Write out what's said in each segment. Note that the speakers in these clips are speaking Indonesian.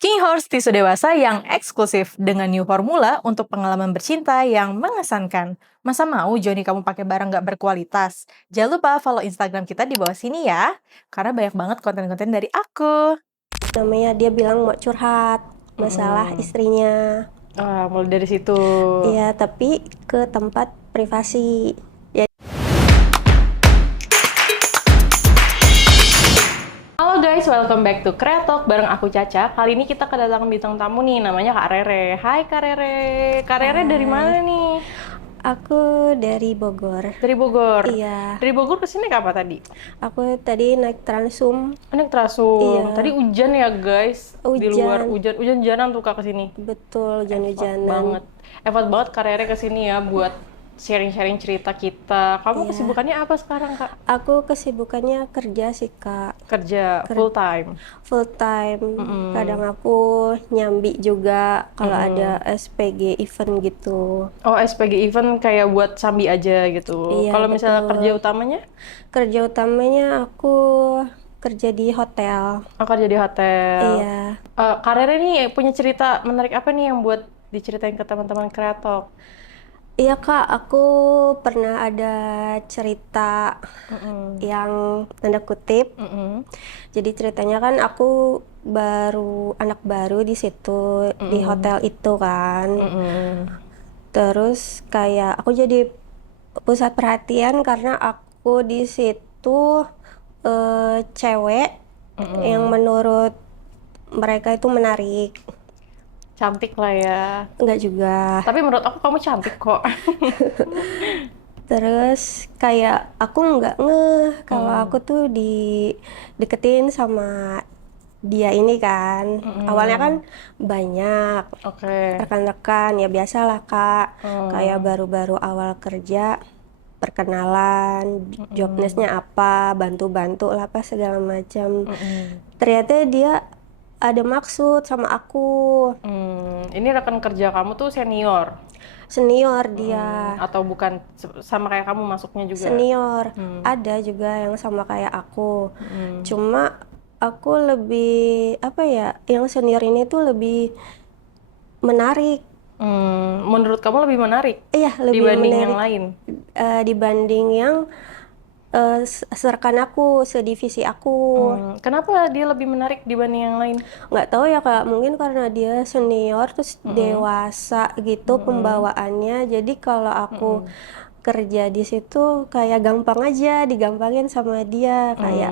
King Horse tisu dewasa yang eksklusif dengan new formula untuk pengalaman bercinta yang mengesankan. Masa mau Joni kamu pakai barang nggak berkualitas? Jangan lupa follow Instagram kita di bawah sini ya, karena banyak banget konten-konten dari aku. Namanya dia bilang mau curhat masalah istrinya. Mulai dari situ. Iya, tapi ke tempat privasi. Ya, Halo guys, welcome back to Kreatok bareng aku Caca. Kali ini kita kedatangan bintang tamu nih, namanya Kak Rere. Hai Kak Rere. Kak Rere dari mana nih? aku dari Bogor. Dari Bogor. Iya, Dari Bogor ke sini kapan tadi? aku tadi naik Transum. Naik Trasum. Iya. Tadi hujan ya guys. Di luar Hujan. hujan-hujanan tuh Kak kesini. Betul, Effort hujan-hujanan. banget. Effort banget Kak Rere kesini ya buat sharing-sharing cerita kita. Kamu Iya. kesibukannya apa sekarang Kak? Aku kesibukannya kerja sih, Kak. Kerja full time. Full time. Kadang aku nyambi juga kalau ada SPG event gitu. Oh, SPG event kayak buat sambi aja gitu. Iya, Kalau misalnya betul. kerja utamanya? Kerja utamanya aku kerja di hotel. Oh, kerja di hotel. Iya. Kak Rere nih punya cerita menarik apa nih yang buat diceritain ke teman-teman kreator? Iya, Kak, aku pernah ada cerita yang tanda kutip. Jadi ceritanya kan aku anak baru di situ, di hotel itu kan. Terus kayak aku jadi pusat perhatian karena aku di situ cewek yang menurut mereka itu menarik. Cantik lah ya. Enggak juga. Tapi menurut aku kamu cantik kok. Terus kayak aku nggak ngeh kalau aku tuh deketin sama dia ini kan. Awalnya kan banyak Oke. rekan-rekan, ya biasalah Kak. Kayak baru-baru awal kerja, perkenalan, job desk-nya apa, bantu-bantu lah apa segala macam. Ternyata dia ada maksud sama aku. Ini rekan kerja kamu tuh senior Senior dia. atau bukan sama kayak kamu masuknya juga? Senior. Ada juga yang sama kayak aku. Cuma aku lebih apa ya, yang senior ini tuh lebih menarik. Menurut kamu lebih menarik Iya, lebih dibanding menarik yang lain? dibanding yang serekan aku, sedivisi aku. Kenapa dia lebih menarik dibanding yang lain? Nggak tahu ya Kak, mungkin karena dia senior terus dewasa gitu pembawaannya. Jadi kalau aku kerja di situ kayak gampang aja digampangin sama dia. Kayak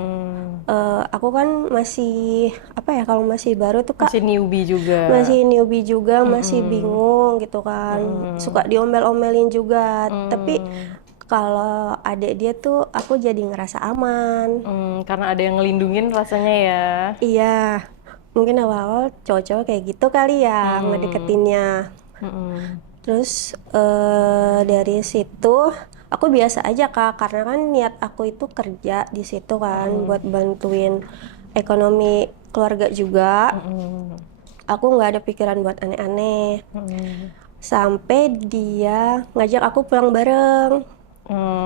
aku kan masih apa ya, kalau masih baru tuh Kak, Masih newbie juga. masih newbie juga, masih bingung gitu kan. Suka diomel-omelin juga. Tapi kalau adik dia tuh aku jadi ngerasa aman. Karena ada yang ngelindungin rasanya ya. Iya, mungkin awal-awal cowok-cowok kayak gitu kali ya ngedeketinnya. Terus dari situ aku biasa aja Kak, karena kan niat aku itu kerja di situ kan buat bantuin ekonomi keluarga juga. Aku nggak ada pikiran buat aneh-aneh. Sampai dia ngajak aku pulang bareng.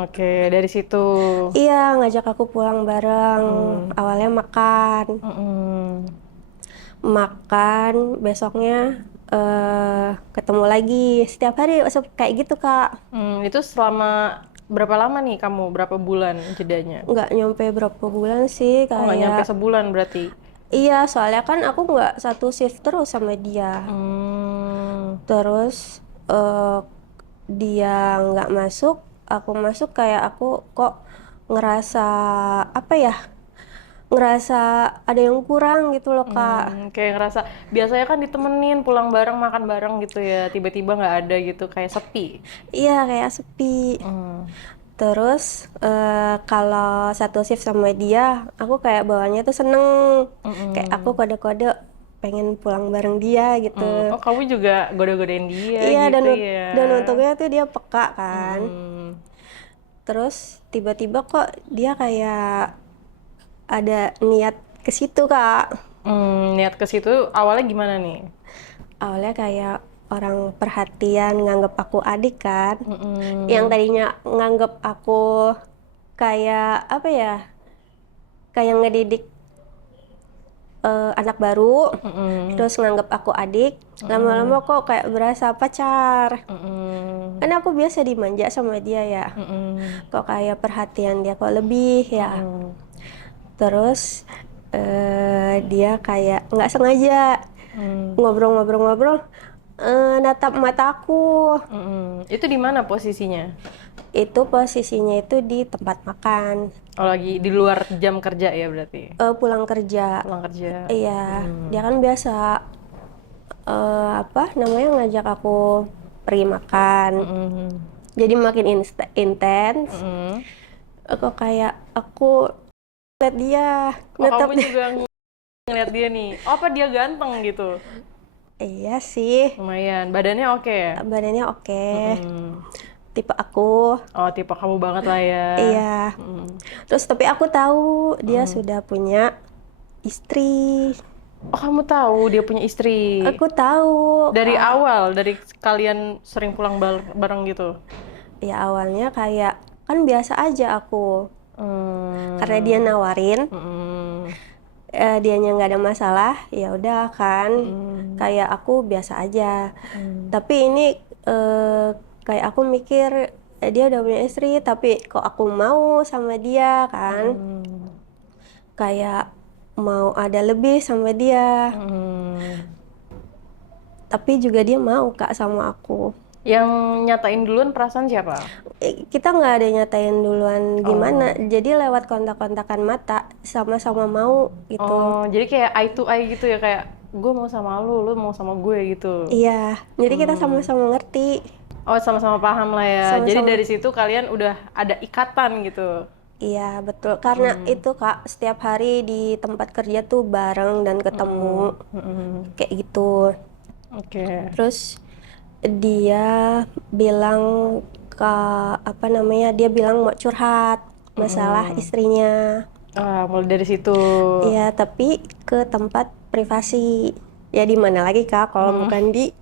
Oke, dari situ. Iya, ngajak aku pulang bareng. Awalnya makan. Makan, besoknya ketemu lagi. Setiap hari kayak gitu, Kak. Itu selama berapa lama nih kamu? Berapa bulan jedanya? Nggak nyampe berapa bulan sih, Oh, nggak nyampe kayak... sebulan berarti? Iya, soalnya kan aku nggak satu shift terus sama dia. Terus dia nggak masuk, aku masuk, kayak aku kok ngerasa apa ya, ngerasa ada yang kurang gitu loh Kak. Kayak ngerasa, biasanya kan ditemenin pulang bareng, makan bareng gitu ya, tiba-tiba nggak ada gitu, kayak sepi. Iya, kayak sepi. Terus kalau satu shift sama dia, aku kayak bawaannya tuh seneng. Kayak aku kode-kode pengen pulang bareng dia gitu. Oh, kamu juga goda-godain dia Iya, gitu ya? dan untungnya tuh dia peka kan. Terus tiba-tiba kok dia kayak ada niat ke situ Kak. Niat ke situ awalnya gimana nih? Awalnya kayak orang perhatian, nganggep aku adik kan. Yang tadinya nganggep aku kayak apa ya, kayak ngedidik anak baru, Mm-mm. terus nganggap aku adik. Lama-lama kok kayak berasa pacar. Mm-mm. Karena aku biasa dimanja sama dia ya. Mm-mm. Kok kayak perhatian dia kok lebih ya. Mm-mm. Terus dia kayak nggak sengaja Mm. ngobrol-ngobrol-ngobrol, natap mataku. Itu di mana posisinya? Itu posisinya itu di tempat makan. Oh, lagi di luar jam kerja ya berarti? Pulang kerja. Pulang kerja. Iya, dia kan biasa apa namanya ngajak aku pergi makan. Mm-mm. Jadi makin intens. Mm-mm. Aku kayak aku lihat dia, Oh, natap kamu dia. juga ngeliat dia nih. Oh, apa dia ganteng gitu? Iya sih, Lumayan. Badannya oke ya? badannya oke. Mm-mm. Tipe aku. Oh, tipe kamu banget lah ya. Iya. Mm-mm. Terus tapi aku tahu dia Mm. sudah punya istri. Oh, kamu tahu dia punya istri? Aku tahu, Dari Kak. awal, dari kalian sering pulang bareng gitu? Ya awalnya kayak kan biasa aja aku. Karena dia Hmm. nawarin, Mm-mm. dianya nggak ada masalah, ya udah kan. Mm-mm. Kayak aku biasa aja. Mm. Tapi ini kayak aku mikir dia udah punya istri, tapi kok aku mau sama dia kan? Mm. Kayak mau ada lebih sama dia. Mm. Tapi juga dia mau Kak sama aku. Yang nyatain duluan perasaan siapa? Kita nggak ada nyatain duluan gimana. Oh. Jadi lewat kontak-kontakan mata, sama-sama mau gitu. Oh, jadi kayak eye to eye gitu ya, kayak gue mau sama lu mau sama gue gitu. Iya, jadi kita sama-sama ngerti. Oh, sama-sama paham lah ya. Jadi Sama-sama. dari situ kalian udah ada ikatan gitu. Iya, betul. Karena itu Kak, setiap hari di tempat kerja tuh bareng dan ketemu. Mm-mm. Kayak gitu. Oke. Terus dia bilang ke apa namanya? Dia bilang mau curhat masalah istrinya. Ah, mulai dari situ. Iya, tapi ke tempat privasi. Ya di mana lagi Kak kalau bukan di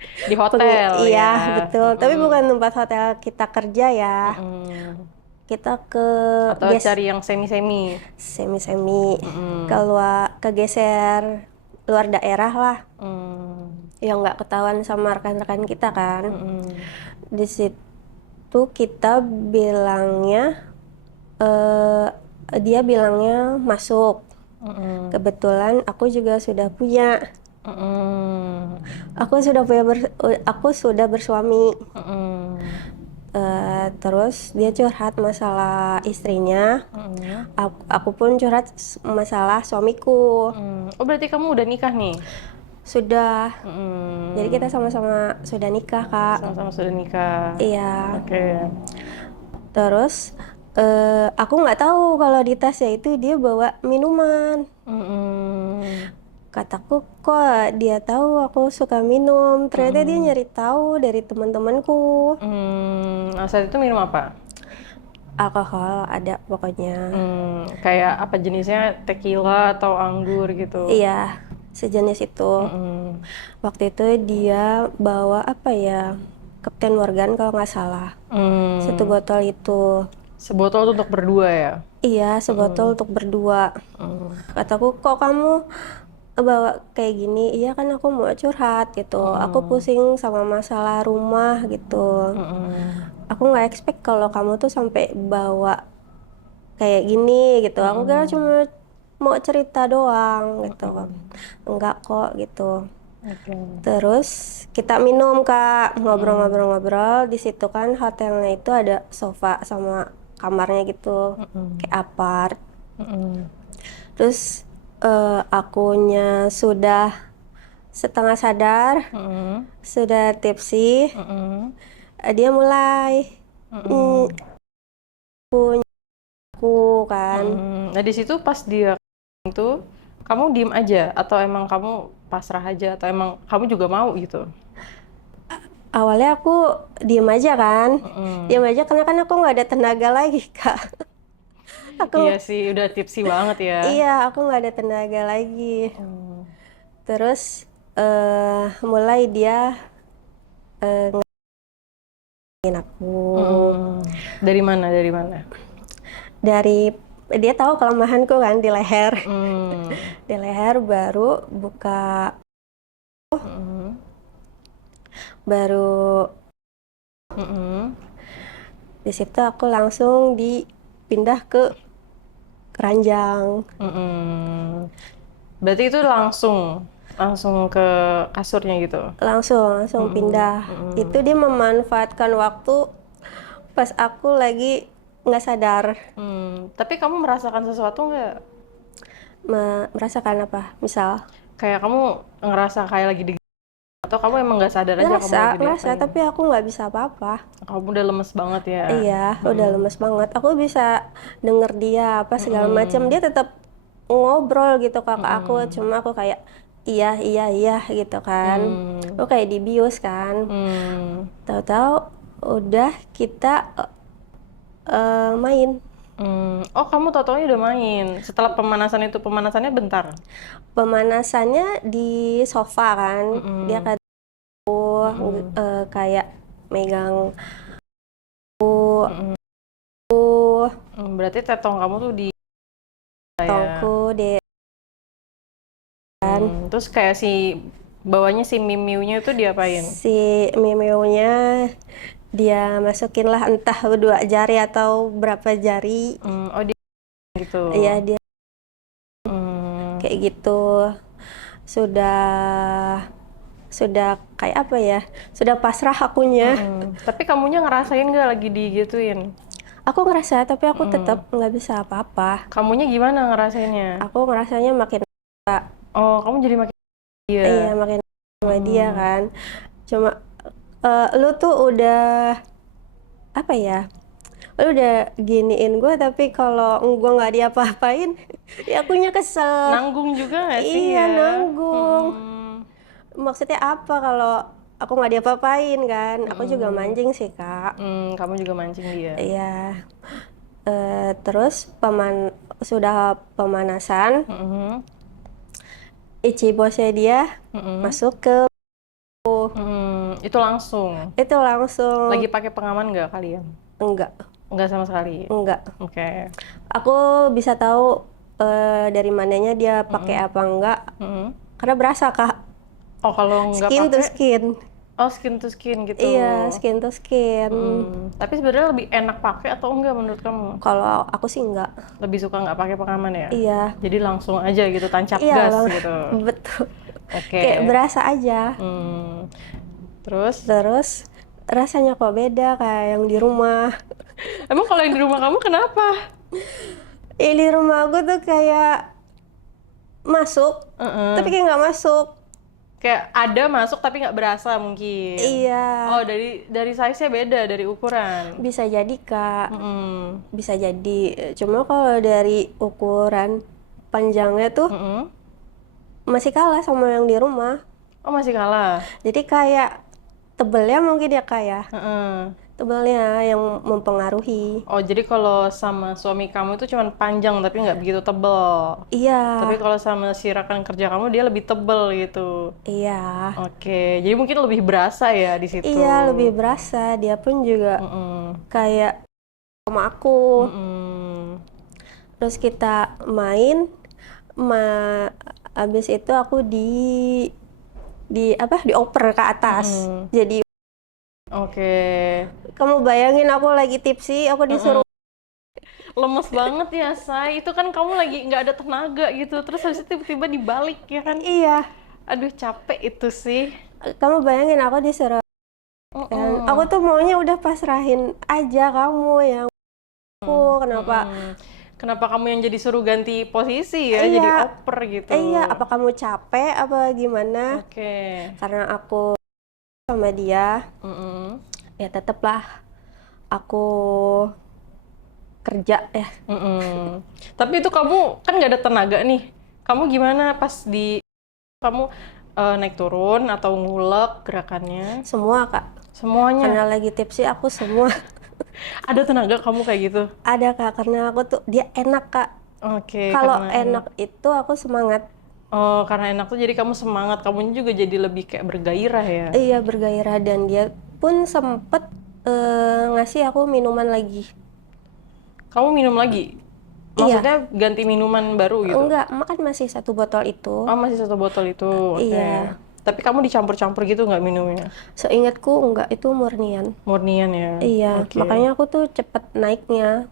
Di hotel iya, ya. betul. Tapi bukan tempat hotel kita kerja ya. Mm. Kita ke Atau cari yang semi-semi. semi-semi keluar kegeser luar daerah lah. Mm. Yang nggak ketahuan sama rekan-rekan kita kan. Mm. Di situ kita bilangnya dia bilangnya masuk. Mm. Kebetulan aku juga sudah punya. Mm. Aku sudah bersuami. Mm. Terus dia curhat masalah istrinya. Mm. Aku pun curhat masalah suamiku. Oh, berarti kamu udah nikah nih? Sudah. Mm. Jadi kita sama-sama sudah nikah, Kak. Sama-sama sudah nikah. Iya. Oke. Terus aku nggak tahu kalau di tasnya itu dia bawa minuman. Mm. Kataku, kok dia tahu aku suka minum. Ternyata dia nyari tahu dari teman-temanku. Nah, saat itu minum apa? Alkohol ada pokoknya. Kayak apa jenisnya? Tequila atau anggur gitu? Iya, sejenis itu. Mm. Waktu itu dia bawa apa ya? Kapten Morgan kalau nggak salah. Satu botol itu. Sebotol tuh untuk berdua ya? Iya, sebotol untuk berdua. Kataku, kok kamu bawa kayak gini? Iya kan aku mau curhat gitu. Aku pusing sama masalah rumah gitu. Aku nggak expect kalau kamu tuh sampai bawa kayak gini gitu. Aku kira cuma mau cerita doang gitu. Enggak kok gitu. Oke. Terus kita minum Kak, ngobrol-ngobrol-ngobrol. Di situ kan hotelnya itu ada sofa sama kamarnya gitu, kayak apart. Terus akunya sudah setengah sadar, sudah tipsi. Dia mulai punya aku kan. Nah, di situ pas dia itu kamu diem aja atau emang kamu pasrah aja atau emang kamu juga mau gitu? Awalnya aku diem aja kan, diem aja karena kan aku nggak ada tenaga lagi Kak. Iya Aku sih, udah tipsi banget ya. iya, aku nggak ada tenaga lagi. Terus mulai dia ngin aku Dari mana? Dari mana? dari Dia tahu kelemahanku kan di leher. Hmm. Di leher baru buka, Mm-mm. baru Mm-mm. di situ aku langsung dipindah ke keranjang. Mm-mm. Berarti itu langsung langsung ke kasurnya gitu. Langsung Mm-mm. pindah. Mm-mm. Itu dia memanfaatkan waktu pas aku lagi nggak sadar. Tapi kamu merasakan sesuatu nggak? Merasakan apa? Misal, Kayak kamu ngerasa kayak lagi di atau kamu emang nggak sadar aja kamu lagi ngerasa, diapain? tapi aku nggak bisa apa-apa. Kamu udah lemes banget ya. Iya, udah Mm-mm. lemes banget. Aku bisa denger dia apa segala macam. Mm-mm. Dia tetap ngobrol gitu kakak aku. Mm-mm. Cuma aku kayak iya, iya, iya gitu kan. Mm. Aku kayak dibius kan. Mm. Tahu-tahu udah kita main. Oh, kamu tau-taunya udah main. Setelah pemanasan itu, pemanasannya bentar. Pemanasannya di sofa kan. Dia Mm-mm. kan Mm-mm. kayak megang Mm-mm. Berarti tetong kamu tuh di ya. tongku, dia kan. Terus kayak si bawahnya si Mimiunya itu diapain? Si Mimeunya dia masukin lah entah 2 jari atau berapa jari. Oh, dia gitu. Ya dia Hmm. kayak gitu. Sudah kayak apa ya? Sudah pasrah akunya. Tapi kamunya ngerasain nggak lagi digituin? Aku ngerasa tapi aku Mm. tetap nggak bisa apa-apa. Kamunya gimana ngerasainnya? Aku ngerasanya makin Oh, kamu jadi makin dia. iya makin sama dia Mm. kan. Cuma lu tuh udah apa ya? Lu udah giniin gue tapi kalau gue nggak diapa-apain, ya akunya kesel. Nanggung juga nggak sih Iya ya? nanggung. Mm. Maksudnya apa kalau aku nggak diapa-apain kan? Aku juga Mm. mancing sih kak. Kamu juga mancing dia. Iya. Terus sudah pemanasan, Mm-mm. Ichi bosnya dia Mm-mm. masuk ke Itu langsung. itu langsung Lagi pakai pengaman nggak kalian? enggak, Nggak sama sekali. enggak. Oke. Aku bisa tahu dari mananya dia pakai Mm-mm. apa enggak Mm-mm. karena berasa kak, Oh, kalau nggak skin to pakai, skin. oh skin to skin gitu. Iya, skin to skin. Tapi sebenarnya lebih enak pakai atau enggak menurut kamu? Kalau aku sih enggak. Lebih suka nggak pakai pengaman ya? Iya, Jadi langsung aja gitu, tancap iya gas bang, gitu. betul. Kayak Oke. berasa aja. Hmm. Terus, Terus rasanya kok beda kayak yang di rumah. emang kalau yang di rumah kamu kenapa? Di rumah aku tuh kayak masuk, tapi Heeh. kayak nggak masuk. Kayak ada masuk tapi nggak berasa mungkin. Iya, Oh, dari size-nya beda, dari ukuran. bisa jadi kak, Mm-mm. bisa jadi. Cuma kalau dari ukuran panjangnya tuh Mm-mm. masih kalah sama yang di rumah. Oh, masih kalah. Jadi kayak tebelnya mungkin ya kak ya, Heeh. tebelnya yang mempengaruhi. Oh, jadi kalau sama suami kamu itu cuma panjang tapi nggak begitu tebel. Iya, Tapi kalau sama si rekan kerja kamu dia lebih tebel gitu. iya, Oke, jadi mungkin lebih berasa ya di situ. iya lebih berasa. Dia pun juga Mm-mm. kayak sama aku. Mm-mm. Terus kita main, abis itu aku apa dioper ke atas. Mm-mm. Jadi Oke. kamu bayangin aku lagi tipsi, aku Mm-mm. disuruh Lemes banget ya, Say. Itu kan kamu lagi nggak ada tenaga gitu. Terus habis itu tiba-tiba dibalik ya kan? iya, Aduh, capek itu sih. kamu bayangin aku disuruh kan. Aku Mm-mm. tuh maunya udah pasrahin aja kamu yang aku kenapa Mm-mm. Kenapa kamu yang jadi suruh ganti posisi ya? Jadi iya, oper gitu. iya apa kamu capek apa gimana? Oke. Karena aku sama dia, Mm-mm. ya tetaplah aku kerja ya. Mm-mm. Tapi itu kamu kan nggak ada tenaga nih. Kamu gimana pas kamu naik turun atau ngulek gerakannya? Semua kak, Semuanya. karena lagi tipsi aku semua Ada tenaga kamu kayak gitu? ada kak, karena aku tuh dia enak kak. Oke, Kalau karena enak. enak itu aku semangat. Oh, karena enak tuh jadi kamu semangat. Kamunya juga jadi lebih kayak bergairah ya. Iya bergairah dan dia pun sempet ngasih aku minuman lagi. Kamu minum lagi? Iya, Maksudnya ganti minuman baru gitu? enggak, makan masih satu botol itu. Oh, masih satu botol itu. Oke. Iya, Tapi kamu dicampur-campur gitu nggak minumnya? seingatku enggak, itu murnian. Murnian ya? Iya, Oke. makanya aku tuh cepet naiknya.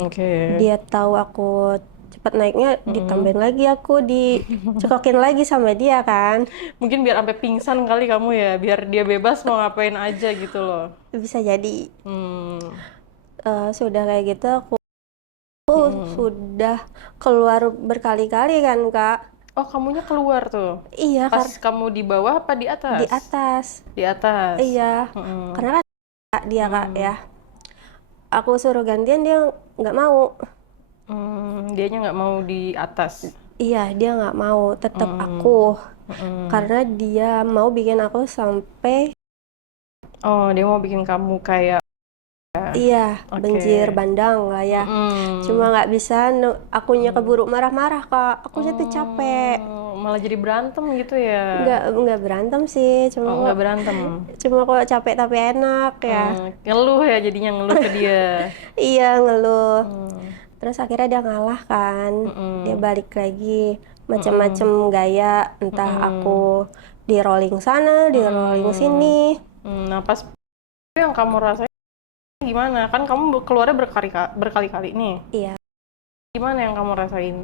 Oke. Dia tahu aku cepet naiknya, Mm-mm. ditambahin lagi aku, dicekokin lagi sama dia kan. Mungkin biar sampai pingsan kali kamu ya, biar dia bebas mau ngapain aja gitu loh. Bisa jadi. Hmm. Sudah kayak gitu aku Mm-mm. sudah keluar berkali-kali kan Kak. Oh, kamunya keluar tuh. Iya, Pas kamu di bawah apa di di atas? atas. Di atas. Iya, Mm-mm. karena kan dia Kak ya. Mm. Aku suruh gantian dia nggak mau. Dianya nggak mau di atas. Iya, dia nggak mau, tetap aku. Mm. Mm-mm. Karena dia mau bikin aku sampai, Oh, dia mau bikin kamu kayak, iya, oke. banjir bandang lah ya. Cuma Mm-mm. nggak bisa, akunya keburu marah-marah Kak. Akunya tuh capek. Oh, malah jadi berantem gitu ya? Nggak berantem sih, Oh, nggak berantem. cuma kok capek tapi enak ya. Ngeluh ya jadinya ngeluh ke dia. Iya, ngeluh. Hmm. Terus akhirnya dia ngalah kan. Dia Mm-mm. balik lagi macam-macam Mm-mm. gaya, entah Mm-mm. aku di rolling sana, di rolling Mm-mm. sini. Nah, pas itu yang kamu rasain gimana? Kan kamu keluarnya berkali-kali nih. Iya, Gimana yang kamu rasain?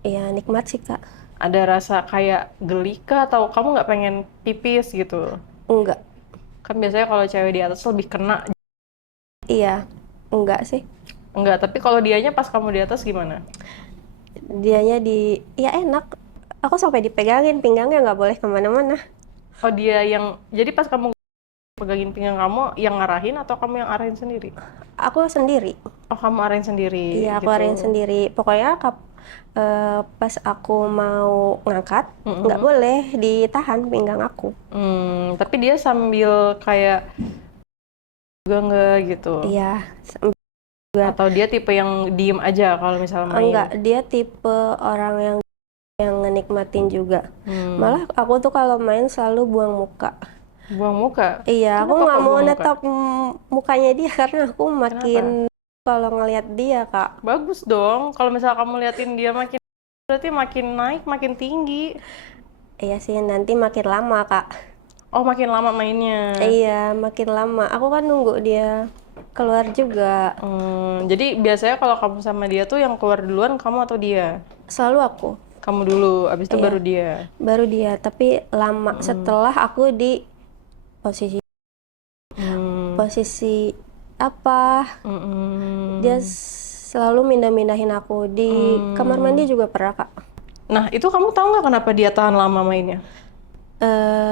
iya nikmat sih Kak. Ada rasa kayak geli kah atau kamu nggak pengen pipis gitu? Enggak. Kan biasanya kalau cewek di atas lebih kena. Iya, enggak sih. Enggak, tapi kalau dianya pas kamu di atas gimana? Dianya ya enak. Aku sampai dipegangin pinggangnya, nggak boleh kemana-mana. Oh, dia yang jadi pas kamu pegangin pinggang kamu yang ngarahin atau kamu yang arahin sendiri? Aku sendiri. Oh, kamu arahin sendiri Iya, aku gitu. arahin sendiri. Pokoknya pas aku mau ngangkat, nggak Mm-mm. boleh ditahan pinggang aku. Tapi dia sambil kayak juga nggak gitu. Iya, Atau dia tipe yang diem aja kalau misalnya main. enggak, dia tipe orang yang ngenikmatin juga. Hmm. Malah aku tuh kalau main selalu buang muka. Buang muka. Iya, aku Kenapa nggak kok mau buang muka? netap mukanya dia karena aku makin Kenapa? kalau ngelihat dia, Kak. Bagus dong. Kalau misalnya kamu liatin dia makin berarti makin naik, makin tinggi. Iya sih, nanti makin lama, Kak. Oh, makin lama mainnya. Iya, makin lama. Aku kan nunggu dia keluar juga. Jadi biasanya kalau kamu sama dia tuh yang keluar duluan kamu atau dia? Selalu aku. Kamu dulu, abis itu Iya, baru dia. baru dia. Tapi lama setelah aku di posisi Hmm. posisi apa? Dia Mm-mm. selalu mindah-mindahin aku di kamar mandi juga pernah Kak. Nah, itu kamu tahu nggak kenapa dia tahan lama mainnya?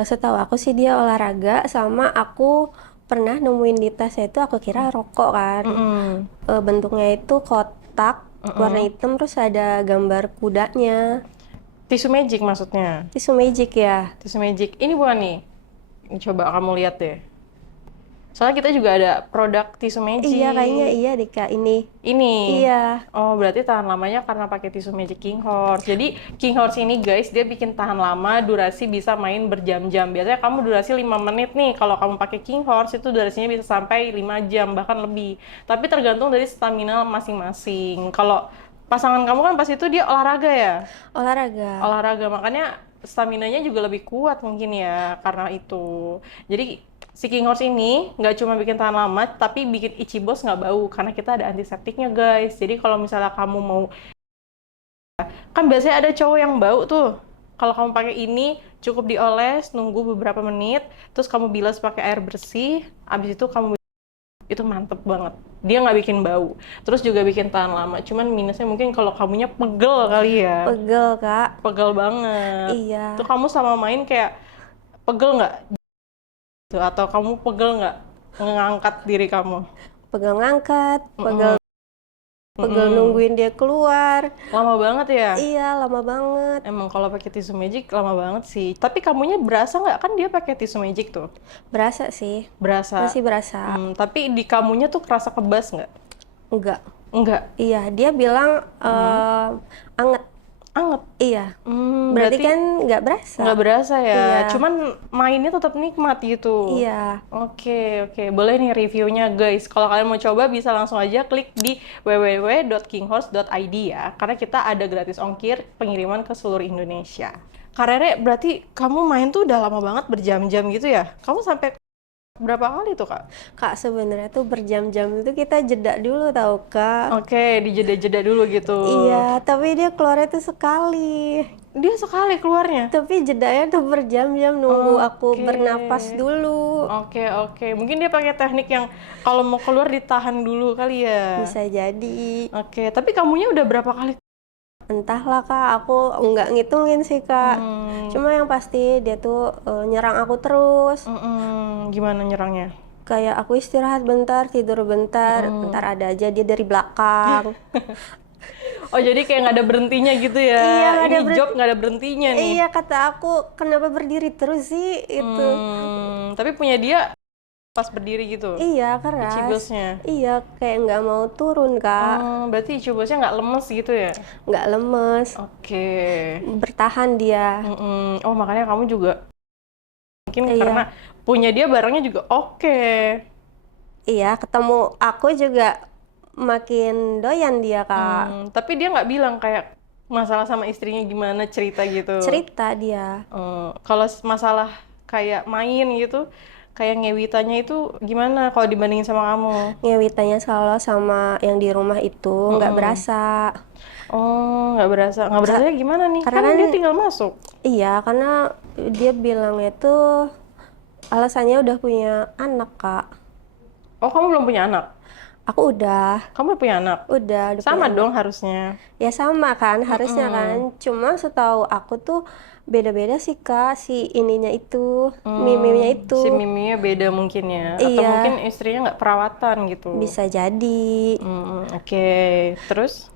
Setahu aku sih dia olahraga sama aku pernah nemuin di tasnya itu aku kira rokok kan. Mm-mm. Bentuknya itu kotak warna Mm-mm. hitam terus ada gambar kudanya. Tisu magic maksudnya. Tisu magic ya. Tisu magic. Ini bukan nih. Ini coba kamu lihat deh. Soalnya kita juga ada produk tisu Iya kayaknya magic. iya deh Kak ini. Ini. Iya. Oh, berarti tahan lamanya karena pakai tisu magic King Horse. Jadi, King Horse ini guys, dia bikin tahan lama, durasi bisa main berjam-jam. Biasanya kamu durasi 5 menit nih. Kalau kamu pakai King Horse itu durasinya bisa sampai 5 jam, bahkan lebih. Tapi tergantung dari stamina masing-masing. Kalau pasangan kamu kan pas itu dia olahraga ya? Olahraga. Olahraga, makanya staminanya juga lebih kuat mungkin ya, karena itu. Jadi si King Horse ini nggak cuma bikin tahan lama, tapi bikin Ichibos nggak bau, karena kita ada antiseptiknya guys. Jadi kalau misalnya kamu mau, kan biasanya ada cowok yang bau tuh. Kalau kamu pakai ini, cukup dioles, nunggu beberapa menit, terus kamu bilas pakai air bersih, abis itu kamu itu mantep banget. Dia nggak bikin bau, terus juga bikin tahan lama. Cuman minusnya mungkin kalau kamunya pegel kali ya. Pegel Kak. Pegel banget. Tuh Iya. kamu sama main kayak pegel nggak? Tuh, atau kamu pegel nggak ngangkat diri kamu? Pegel ngangkat, pegel Mm-mm. pegel Mm-mm. nungguin dia keluar. Lama banget ya? Iya, lama banget. Emang kalau pakai tisu magic lama banget sih. Tapi kamunya berasa nggak? Kan dia pakai tisu magic tuh. Berasa sih. Berasa. Masih berasa. Tapi di kamunya tuh kerasa kebas nggak? Enggak. Enggak. Iya, dia bilang anget. Anget. Iya, berarti Berarti kan nggak berasa. nggak berasa ya, Iya. cuman mainnya tetap nikmat gitu. Iya. Oke, oke. Boleh nih reviewnya guys. Kalau kalian mau coba bisa langsung aja klik di www.kinghorse.id ya. Karena kita ada gratis ongkir pengiriman ke seluruh Indonesia. Kak Rere, berarti kamu main tuh udah lama banget berjam-jam gitu ya? Kamu sampai berapa kali tuh, Kak? Kak, sebenarnya tuh berjam-jam itu kita jeda dulu tahu Kak. Oke, dijeda-jeda dulu gitu. Iya, tapi dia keluarnya tuh sekali. Dia sekali keluarnya? Tapi jedanya tuh berjam-jam nunggu aku Oke. bernapas dulu. Oke, oke. Mungkin dia pakai teknik yang kalau mau keluar ditahan dulu kali ya. Bisa jadi. Oke, tapi kamunya udah berapa kali? Entahlah Kak, aku nggak ngitungin sih Kak. Hmm, Cuma yang pasti dia tuh nyerang aku terus. gimana nyerangnya? Kayak aku istirahat bentar, tidur bentar, bentar ada aja dia dari belakang. Oh, jadi kayak nggak ada berhentinya gitu ya? Iya, nggak ada Ini job nggak ada berhentinya nih. Iya, kata aku, kenapa berdiri terus sih? Itu. Tapi punya dia pas berdiri gitu? Iya, keras. Icibosnya? Iya, kayak nggak mau turun, Kak. Berarti Icibosnya nggak lemes gitu ya? Nggak lemes, Oke. bertahan dia. Oh, makanya kamu juga mungkin Iya. karena punya dia barangnya juga oke. Iya, ketemu aku juga makin doyan dia, Kak. Tapi dia nggak bilang kayak masalah sama istrinya gimana cerita gitu. Cerita dia. Kalau masalah kayak main gitu, kayak ngewitannya itu gimana kalau dibandingin sama kamu? Ngewitannya selalu sama yang di rumah itu, nggak berasa. Oh, nggak berasa. Nggak berasanya gimana nih? karena Kan kan- dia tinggal masuk. Iya, karena dia bilangnya itu alasannya udah punya anak, Kak. Oh, kamu belum punya anak? Aku udah Punya anak? udah Sama punya dong harusnya. Ya sama kan, harusnya kan. Cuma setahu aku tuh beda-beda sih Kak, si ininya itu, miminya itu. Si Miminya beda mungkin ya. Atau Iya. mungkin istrinya nggak perawatan gitu. Bisa jadi. Oke. Terus?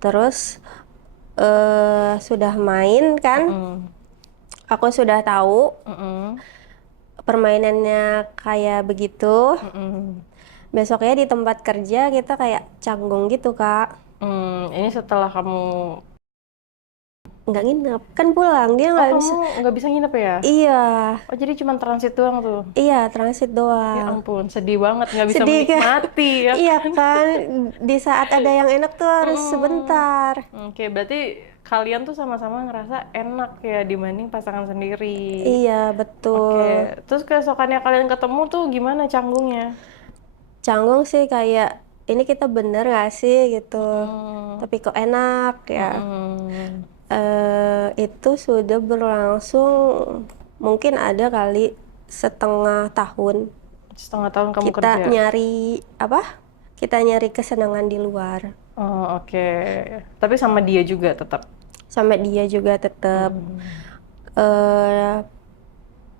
Terus sudah main kan, aku sudah tahu permainannya kayak begitu. Besoknya di tempat kerja kita kayak canggung gitu Kak. Ini setelah kamu Nggak nginep, kan pulang dia nggak bisa. kamu nggak bisa nginep ya? Iya, Oh, jadi cuma transit doang tuh? iya transit Ya doang. ampun, sedih banget nggak bisa Sedih kan? menikmati ya. Iya kan, di saat ada yang enak tuh harus sebentar. Oke, berarti kalian tuh sama-sama ngerasa enak ya dibanding pasangan sendiri. Iya, betul. Oke, terus keesokannya kalian ketemu tuh gimana canggungnya? Canggung sih kayak, ini kita bener gak sih gitu. Tapi kok enak ya. Itu sudah berlangsung mungkin ada kali setengah tahun. Setengah tahun kamu Kita kerja? nyari, Kita nyari kesenangan di luar. Oh, oke. Tapi sama dia juga tetap? Sama dia juga tetap.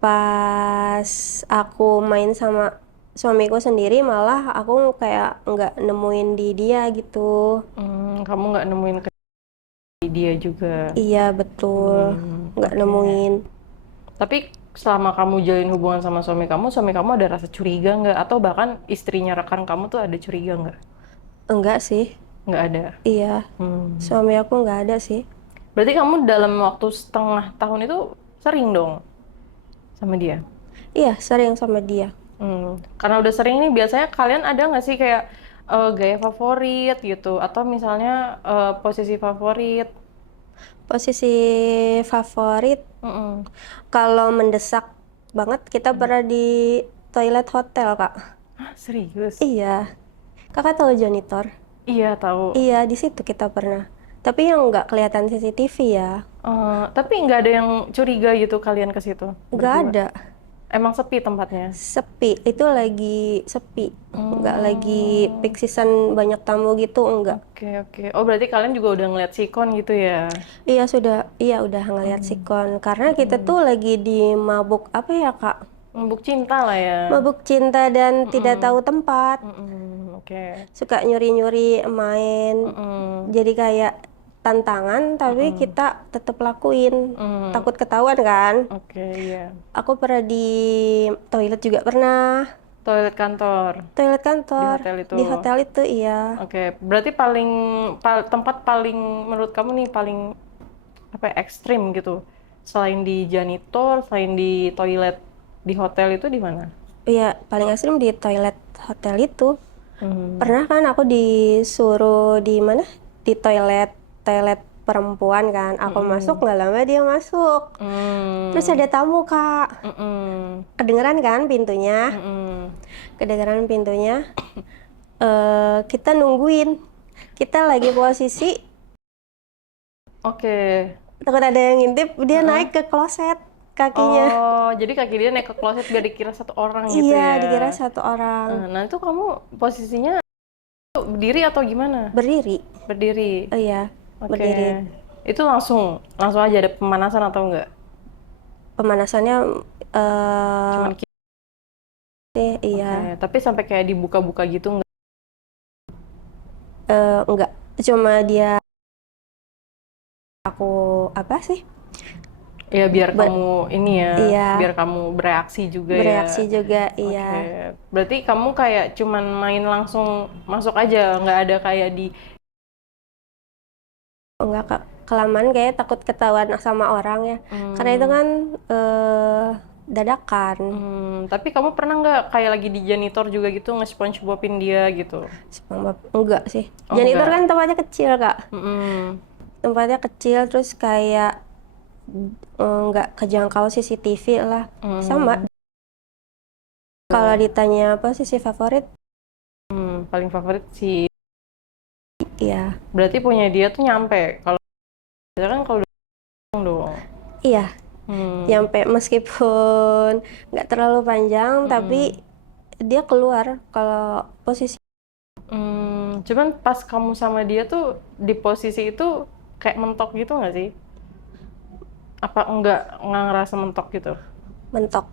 Pas aku main sama suamiku sendiri malah aku kayak nggak nemuin di dia gitu. Kamu nggak nemuin di dia juga? Iya betul, nggak nemuin. Tapi selama kamu jalin hubungan sama suami kamu ada rasa curiga nggak? Atau bahkan istrinya rekan kamu tuh ada curiga nggak? Enggak sih, Nggak ada? iya. Suami aku nggak ada sih. Berarti kamu dalam waktu setengah tahun itu sering dong sama dia? Iya sering sama dia. Karena udah sering ini biasanya kalian ada nggak sih kayak gaya favorit gitu? Atau misalnya posisi favorit? Posisi favorit kalau mendesak banget kita pernah di toilet hotel Kak. Hah, serius? Iya, Kakak tahu janitor? Iya, tahu. Iya di situ kita pernah. Tapi yang nggak kelihatan CCTV ya. Tapi nggak ada yang curiga gitu kalian ke situ? Nggak Berdua? ada. Emang sepi tempatnya? Sepi, itu lagi sepi. Nggak lagi peak season banyak tamu gitu, enggak. Oke, oke. Oh, berarti kalian juga udah ngeliat sikon gitu ya? Iya udah ngeliat sikon. Karena kita tuh lagi di mabuk apa ya Kak? Mabuk cinta lah ya? Mabuk cinta dan tidak tahu tempat. Oke. Suka nyuri-nyuri main. Jadi kayak tantangan, tapi kita tetap lakuin. Takut ketahuan kan? Oke, iya. Aku pernah di toilet juga pernah. Toilet kantor? Toilet kantor. Di hotel itu? Di hotel itu, iya. Oke, berarti tempat paling menurut kamu nih paling apa ya, ekstrim gitu? Selain di janitor, selain di toilet di hotel itu di mana? Iya, paling ekstrim di toilet hotel itu. Hmm. Pernah kan aku disuruh di mana? Di toilet toilet perempuan kan. Aku masuk, nggak lama dia masuk. Terus Hmm. ada tamu, Kak. Mm-mm. Kedengeran kan pintunya? Mm-mm. Kedengeran pintunya. Kita nungguin. Kita lagi posisi Oke. takut ada yang ngintip, dia Heeh. naik ke kloset kakinya. Oh, jadi kaki dia naik ke kloset biar dikira satu orang gitu Iya, ya. dikira satu orang. Nah, itu kamu posisinya berdiri atau gimana? Berdiri. Berdiri. Oh iya, Oke. berdiri. Itu langsung langsung aja ada pemanasan atau enggak? Pemanasannya Cuman iya, oke, tapi sampai kayak dibuka-buka gitu enggak? enggak. Cuma dia aku apa sih? Ya biar Buat kamu ini ya, iya, biar kamu bereaksi juga ya. bereaksi juga, Oke. iya. Berarti kamu kayak cuman main langsung masuk aja, nggak ada kayak di Enggak, kelamaan kayak takut ketahuan sama orang ya. Karena itu hmm, kan dadakan. tapi kamu pernah nggak kayak lagi di janitor juga gitu nge-SpongeBob-in dia gitu? SpongeBob enggak sih. Oh Janitor enggak. kan tempatnya kecil, Kak. Mm-mm. Tempatnya kecil terus kayak nggak kejangkau CCTV lah. Sama. Hmm, Kalau ditanya apa sisi favorit, paling favorit sih. iya, Berarti punya dia tuh nyampe. Kalau kita kan kalau dong. iya, Hmm, nyampe meskipun nggak terlalu panjang, mm-mm. tapi dia keluar kalau posisi Cuman pas kamu sama dia tuh di posisi itu kayak mentok gitu nggak sih? Apa nggak ngerasa mentok gitu? mentok.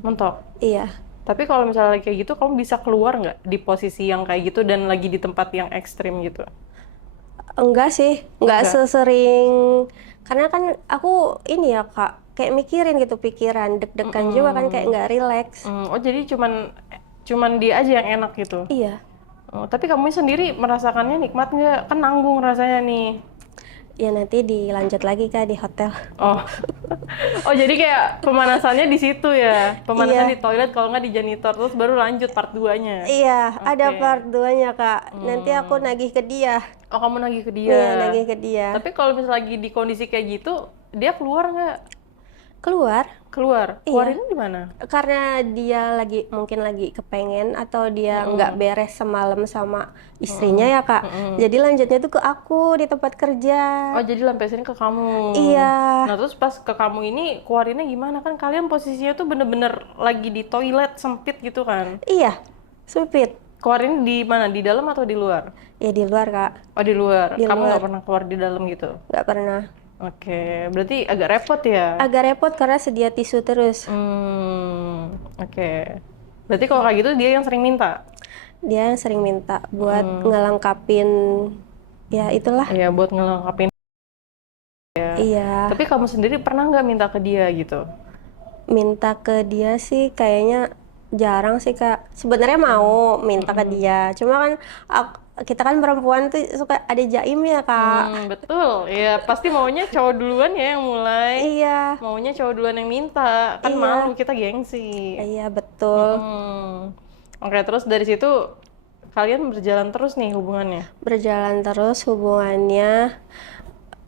Mentok. Iya, Tapi kalau misalnya kayak gitu, kamu bisa keluar nggak di posisi yang kayak gitu dan lagi di tempat yang ekstrim gitu? enggak sih, enggak Enggak. sesering karena kan aku ini ya Kak, kayak mikirin gitu pikiran, deg-degan juga kan kayak Mm-mm. nggak rileks. Oh jadi cuman cuman dia aja yang enak gitu. Iya, Oh, tapi kamu sendiri merasakannya nikmat nggak? Kan nanggung rasanya nih. ya nanti dilanjut lagi Kak di hotel. Oh, oh jadi kayak pemanasannya di situ ya? Pemanasan di Iya, toilet kalau nggak di janitor terus baru lanjut part 2-nya. iya, ada part Oke. 2-nya Kak. Nanti aku Hmm. nagih ke dia. Oh kamu nagih ke dia. Iya, nagih ke dia. Tapi kalau misalnya lagi di kondisi kayak gitu, dia keluar nggak? Keluar, Keluar. iya. Keluarinnya di mana? Karena dia lagi mungkin lagi kepengen atau dia nggak Mm-mm. beres semalam sama istrinya Mm-mm. ya Kak. Mm-mm. Jadi lanjutnya tuh ke aku di tempat kerja. Oh jadi lampiasin ke kamu. Iya, Nah terus pas ke kamu ini keluarinnya gimana kan kalian posisinya tuh bener-bener lagi di toilet sempit gitu kan? iya, sempit. Keluarin di mana? Di dalam atau di luar? Ya di luar Kak, Oh di luar. di Kamu luar. nggak pernah keluar di dalam gitu? Nggak pernah. Oke, berarti agak repot ya? Agak repot karena sedia tisu terus. Oke. Berarti kalau kayak gitu dia yang sering minta? Dia yang sering minta buat ngelengkapin, ya itulah. Iya, buat ngelengkapin. Iya, Tapi kamu sendiri pernah nggak minta ke dia gitu? minta ke dia sih kayaknya jarang sih Kak. Sebenarnya mau minta ke dia, cuma kan kita kan perempuan tuh suka ada jaimnya Kak. Betul. Ya, pasti maunya cowok duluan ya yang mulai. Iya, Maunya cowok duluan yang minta. Kan malu, iya, kita gengsi. iya betul. Oke, terus dari situ kalian berjalan terus nih hubungannya? Berjalan terus hubungannya.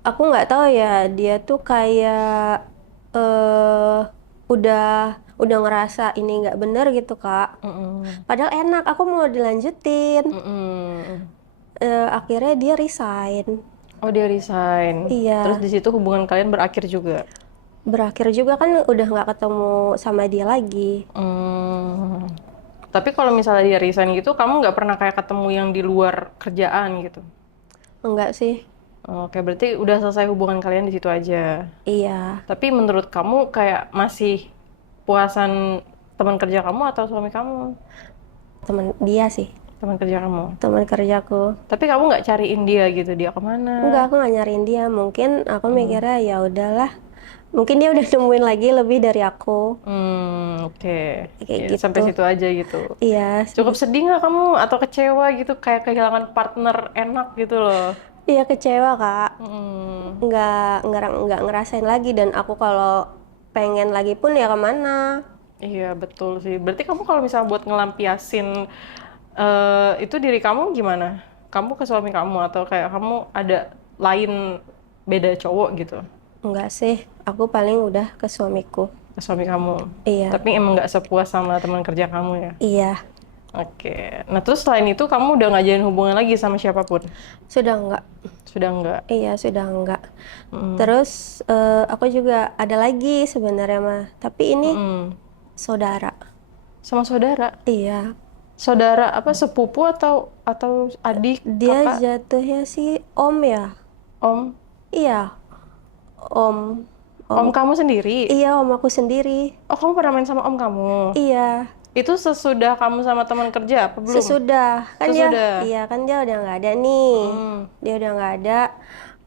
Aku nggak tahu ya, dia tuh kayak eh udah ngerasa ini nggak bener gitu Kak. Mm-mm. Padahal enak, aku mau dilanjutin. Mm-mm. Akhirnya dia resign. Oh, dia resign. Terus Iya, di situ hubungan kalian berakhir juga? berakhir juga kan udah nggak ketemu sama dia lagi. Hmm. Tapi kalau misalnya dia resign gitu, kamu nggak pernah kayak ketemu yang di luar kerjaan gitu? Enggak sih. Oke, berarti udah selesai hubungan kalian di situ aja. Iya, Tapi menurut kamu kayak masih puasan teman kerja kamu atau suami kamu? teman dia sih, Teman kerja kamu. teman kerjaku. Tapi kamu nggak cariin dia gitu, dia kemana? Enggak, aku nggak nyariin dia. Mungkin aku mikirnya ya udahlah. Mungkin dia udah nemuin lagi lebih dari aku. Oke. Kayak Ya, sampai gitu. situ aja gitu. Iya, Cukup sedih nggak kamu atau kecewa gitu kayak kehilangan partner enak gitu loh? Iya kecewa kak, Mm-mm. nggak ngerasain lagi, dan aku kalau pengen lagi pun ya kemana. Iya betul sih. Berarti kamu kalau misalnya buat ngelampiasin itu diri kamu gimana? Kamu ke suami kamu atau kayak kamu ada lain beda cowok gitu Enggak sih, aku paling udah ke suamiku. ke suami kamu? Iya, Tapi emang nggak sepuas sama teman kerja kamu ya? iya, Oke. Nah terus selain itu kamu udah nggak jalin hubungan lagi sama siapapun? sudah enggak. Sudah nggak? Iya, sudah enggak. Mm. Terus aku juga ada lagi sebenarnya mah, tapi ini Mm-mm. saudara. Sama saudara? Iya, Saudara apa sepupu atau adik, dia kakak, jatuhnya sih om ya. om? Iya, om, Om om. kamu sendiri? Iya, om aku sendiri. Oh, kamu pernah main sama om kamu? Iya, Itu sesudah kamu sama teman kerja apa belum? sesudah kan dia, Sesudah. iya kan dia udah nggak ada nih. Mm, Dia udah nggak ada.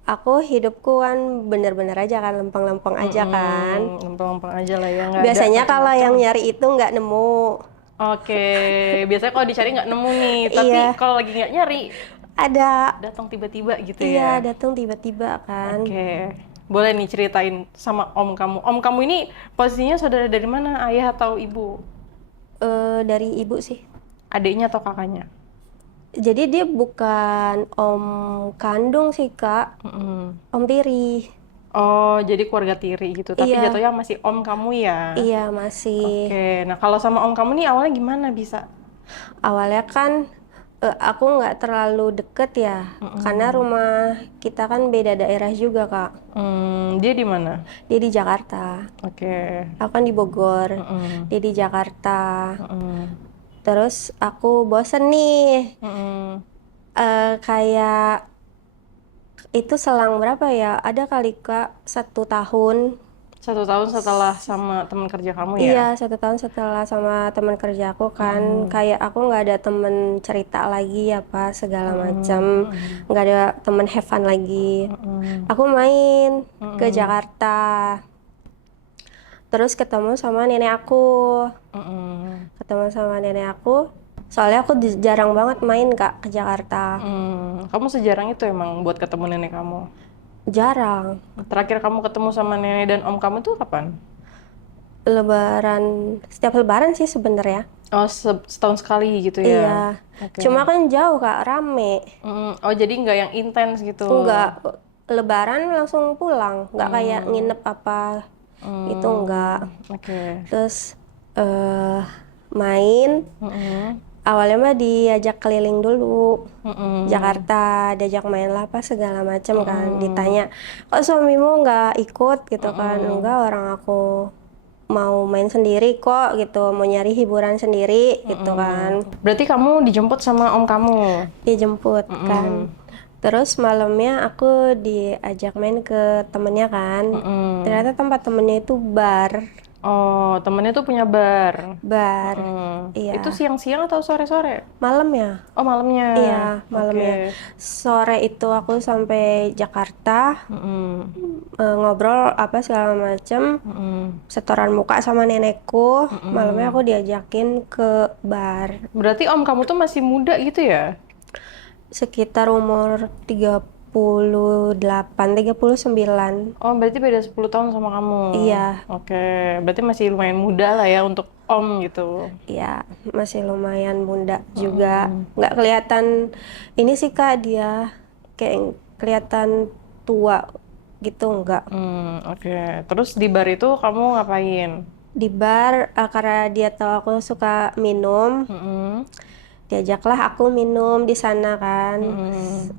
Aku hidupku kan bener-bener aja kan, lempeng-lempeng aja kan. lempeng-lempeng aja lah ya, nggak ada Biasanya kalau macam-macam. yang nyari itu nggak nemu. Oke, biasanya kalau dicari nggak nemu nih, tapi Iya, kalau lagi nggak nyari, ada. datang tiba-tiba gitu Iya, ya. datang tiba-tiba kan. Oke, boleh nih ceritain sama om kamu. Om kamu ini posisinya saudara dari mana? Ayah atau ibu? Dari ibu sih. Adiknya atau kakaknya? Jadi dia bukan om kandung sih kak, Mm-mm. om tiri. Oh, jadi keluarga tiri gitu. Tapi Iya, jatuhnya masih om kamu ya. iya masih. Oke, nah kalau sama om kamu nih awalnya gimana bisa? Awalnya kan aku nggak terlalu deket ya, karena Mm-mm. rumah kita kan beda daerah juga kak. Dia di mana? Dia di Jakarta, Oke. aku kan di Bogor. Mm-mm. Dia di Jakarta. Mm-mm. Terus aku bosen nih, Mm-mm. kayak itu selang berapa ya? Ada kali kak 1 tahun. 1 tahun setelah sama teman kerja kamu ya? Iya, 1 tahun setelah sama teman kerja aku kan, Mm-mm. kayak aku nggak ada temen cerita lagi apa segala macam, Mm-mm. Mm-mm. nggak ada temen have fun lagi. Mm-mm. Aku main ke Mm-mm. Jakarta, terus ketemu sama nenek aku, Mm-mm. soalnya aku jarang banget main kak ke Jakarta, Kamu sejarang itu emang buat ketemu nenek kamu. jarang. Terakhir kamu ketemu sama nenek dan om kamu tuh kapan? Lebaran, setiap Lebaran sih sebenarnya. Oh, setahun sekali gitu ya? Iya, Oke. cuma kan jauh kak, rame. Oh, jadi nggak yang intens gitu? Enggak, Lebaran langsung pulang, nggak kayak Hmm. nginep apa itu enggak. Oke. Terus eh main, Mm-mm. awalnya mah diajak keliling dulu Mm-mm. Jakarta, diajak main lah apa segala macam kan. Mm-mm. Ditanya, kok suamimu nggak ikut gitu kan? Mm-mm. Enggak, orang aku mau main sendiri kok gitu, mau nyari hiburan sendiri gitu Mm-mm. kan. Berarti kamu dijemput sama om kamu? Dia jemput kan. Mm-mm. Terus malamnya aku diajak main ke temennya kan. Mm-mm. Ternyata tempat temennya itu bar. Oh, temennya tuh punya bar. Bar. Itu Iya. siang-siang atau sore-sore? Malam ya? Oh, malamnya. Iya, malamnya. Oke. Sore itu aku sampai Jakarta, Mm-mm. ngobrol apa segala macem, Mm-mm. setoran muka sama nenekku. Malamnya Mm-mm. aku diajakin ke bar. Berarti om kamu tuh masih muda gitu ya? Sekitar umur 38, 39. Oh, berarti beda 10 tahun sama kamu. Iya, Oke, berarti masih lumayan muda lah ya untuk om gitu. iya, masih lumayan muda juga. Mm-mm. Nggak kelihatan ini sih Kak, dia kayak kelihatan tua gitu nggak. Oke. Terus di bar itu kamu ngapain? Di bar, karena dia tahu aku suka minum, Mm-mm. diajaklah aku minum di sana kan. Mm-mm.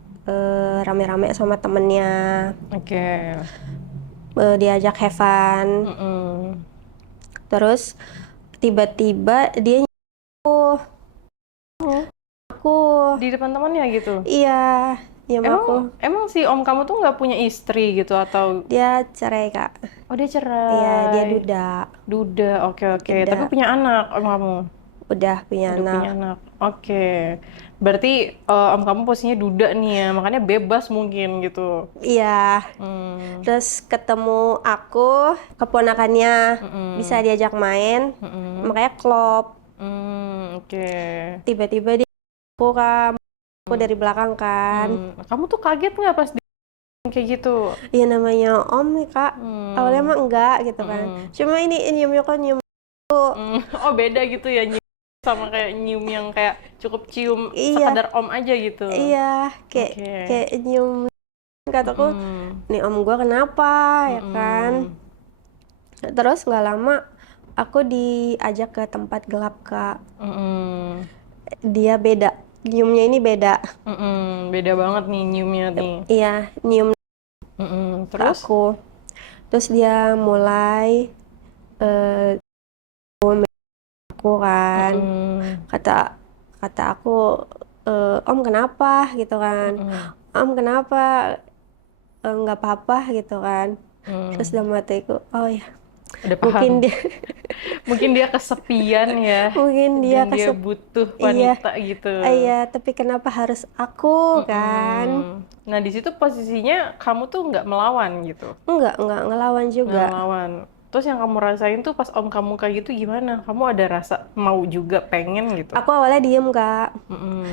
Rame-rame sama temennya, Oke. diajak have fun. Mm-mm. Terus tiba-tiba dia nyuruh aku, Di depan temannya gitu. iya, nyuruh aku. Emang emang si om kamu tuh nggak punya istri gitu atau Dia cerai Kak. oh dia Iya, dia cerai. duda. Duda. Oke oke. Tapi Duda, punya anak om kamu. udah punya Udah anak. punya anak. Oke. Berarti om kamu posisinya duda nih ya, makanya bebas mungkin gitu. Iya, Hmm. terus ketemu aku, keponakannya, bisa Mm-mm. diajak main, Mm-mm. makanya klop. Oke. Tiba-tiba dia aku Kak, aku dari belakang kan. Kamu tuh kaget nggak pas kayak gitu? Iya namanya om nih kak, awalnya mah enggak gitu kan. Cuma ini nyiumnya kok nyium. Oh beda gitu ya nyium sama kayak nyium yang kayak cukup cium Iya, sekadar om aja gitu. iya kayak Oke. kayak nyium, kataku, nih om gua kenapa ya kan. Terus nggak lama aku diajak ke tempat gelap kak. Dia beda, nyiumnya ini beda. Beda banget nih nyiumnya nih. Iya, nyium ke Terus? aku. Terus dia mulai aku kan, kata kata aku, om kenapa gitu kan, om kenapa, nggak apa-apa gitu kan. Terus dalam hatiku, oh ya Udah paham. mungkin dia Mungkin dia kesepian ya. mungkin dia Dan dia butuh iya, wanita gitu. iya, tapi kenapa harus aku kan. Nah di situ posisinya kamu tuh nggak melawan gitu. Enggak ngelawan Nggak juga. melawan. Terus yang kamu rasain tuh pas om kamu kayak gitu gimana? Kamu ada rasa mau juga pengen gitu? Aku awalnya diem kak,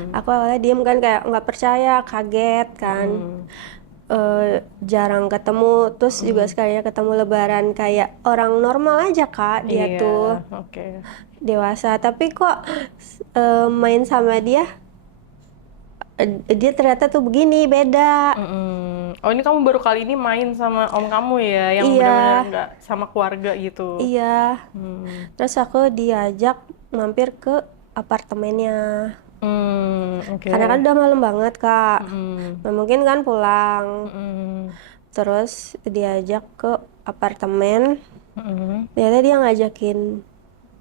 aku awalnya diem kan, kayak nggak percaya, kaget kan. Jarang ketemu, terus juga sekalinya ketemu lebaran kayak orang normal aja kak, dia Iya, tuh oke. dewasa, tapi kok main sama dia, dia ternyata tuh begini, beda. Oh ini kamu baru kali ini main sama om kamu ya, yang Iya, benar-benar nggak sama keluarga gitu. iya. Terus aku diajak mampir ke apartemennya, Oke. karena kan udah malam banget kak. Nah, mungkin kan pulang. Terus diajak ke apartemen, ternyata dia ngajakin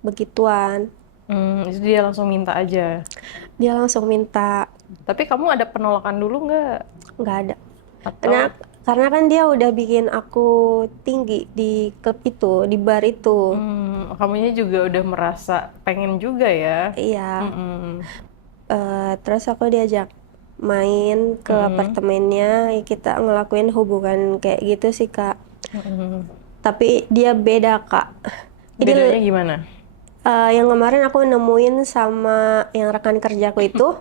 begituan. Itu dia langsung minta aja. Dia langsung minta. Tapi kamu ada penolakan dulu nggak? Nggak ada. Atau Karena kan dia udah bikin aku tinggi di klub itu, di bar itu. kamunya juga udah merasa pengen juga ya? Iya. Terus aku diajak main ke apartemennya, ya kita ngelakuin hubungan kayak gitu sih kak. Tapi dia beda kak. Jadi Bedanya gimana? yang kemarin aku nemuin sama yang rekan kerjaku itu,